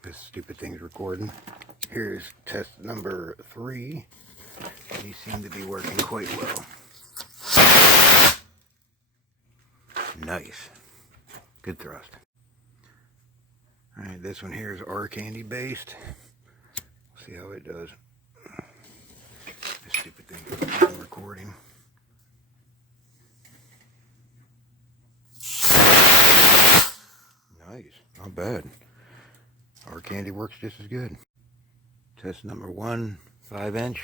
if this stupid thing's recording. Here's test number 3. These seem to be working quite well. Nice. Good thrust. Alright, this one here is R-Candy based. See how it does. This stupid thing is recording. Nice. Not bad. R-Candy works just as good. Test number 1, 5-inch.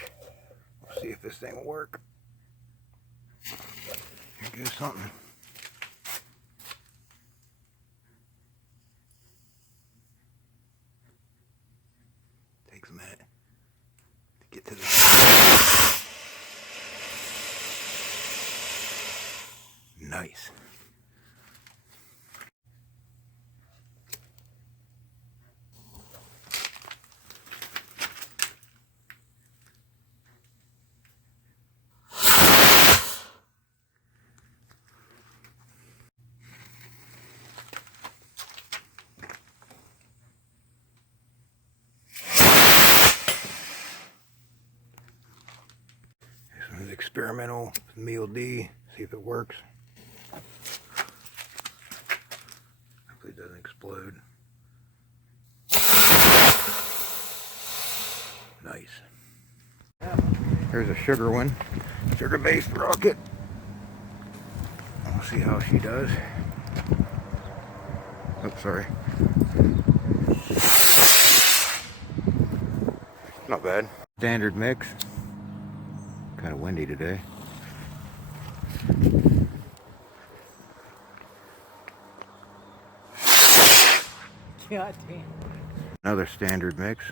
We'll see if this thing will work. Here goes something. Takes a minute to get to the... Nice. Experimental Meal D, see if it works. Hopefully it doesn't explode. Nice. Here's a sugar one, sugar-based rocket. We'll see how she does. Oh, sorry. Not bad. Standard mix. Kind of windy today. God damn. Another standard mix.